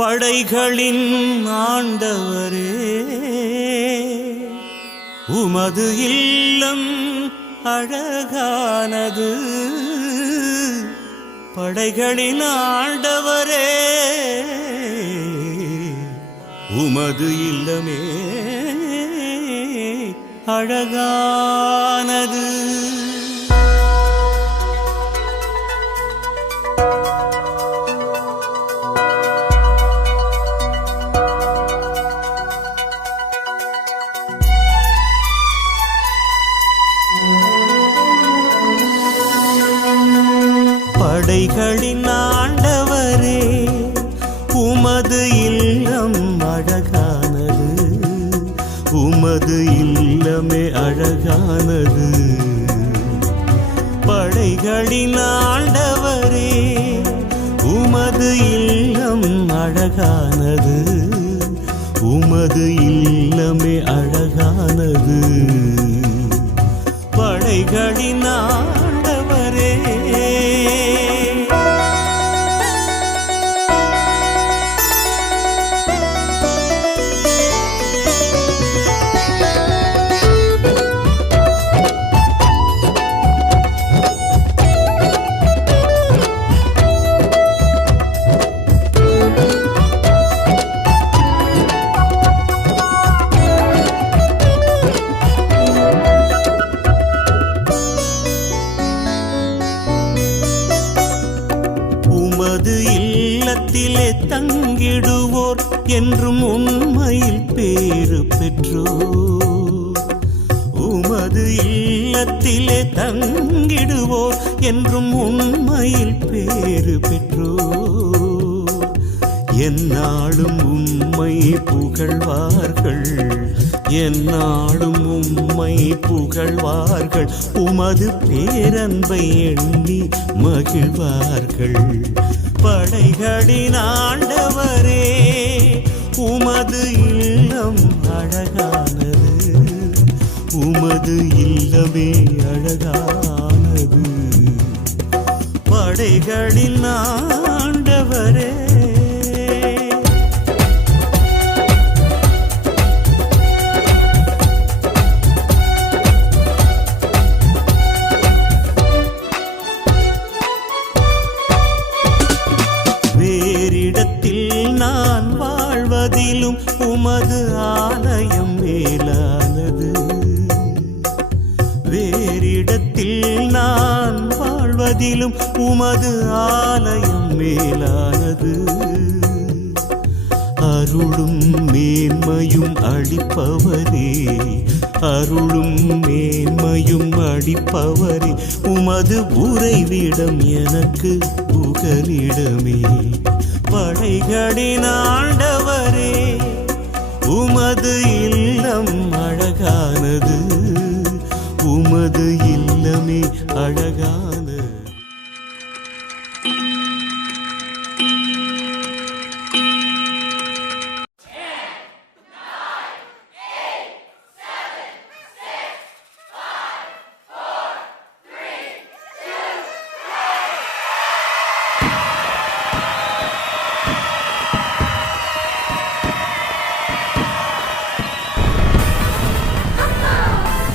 படைகளின் ஆண்டவரே உமது இல்லம் அழகானது. படைகளின் ஆண்டவரே உமது இல்லமே அழகானது. படைகளின் ஆண்டவரே உமது இல்லம் அழகானது. உமது இல்லமே அழகானது. படைகளின் ஆண்டவரே உமது இல்லம் அழகானது. உமது இல்லமே அழகானது. படைகளின் இல்லத்திலே தங்கிடுவோர் என்றும் உண்மையில் பேறு பெற்றோர். உமது இல்லத்திலே தங்கிடுவோர் என்றும் உண்மையில் பேறு பெற்றோர். என்னாலும் உம்மை புகழ்வார்கள். என்னாலும் உம்மை புகழ்வார்கள். உமது பேரன்பை எண்ணி மகிழ்வார்கள். படைகளின் ஆண்டவரே உமது இல்லம் அழகானது. உமது இல்லமே அழகானது. படைகளின் வாழ்வதிலும் உமது ஆலயம் மேலானது. வேறிடத்தில் நான் வாழ்வதிலும் உமது ஆலயம் மேலானது. அருளும் மேன்மையும் அளிப்பவரே அருளும் மேன்மையும் அளிப்பவரே உமது உறைவிடம் எனக்கு புகலிடமே. படைகளின் உமது இல்லம் அழகானது. உமது இல்லமே அழகானது.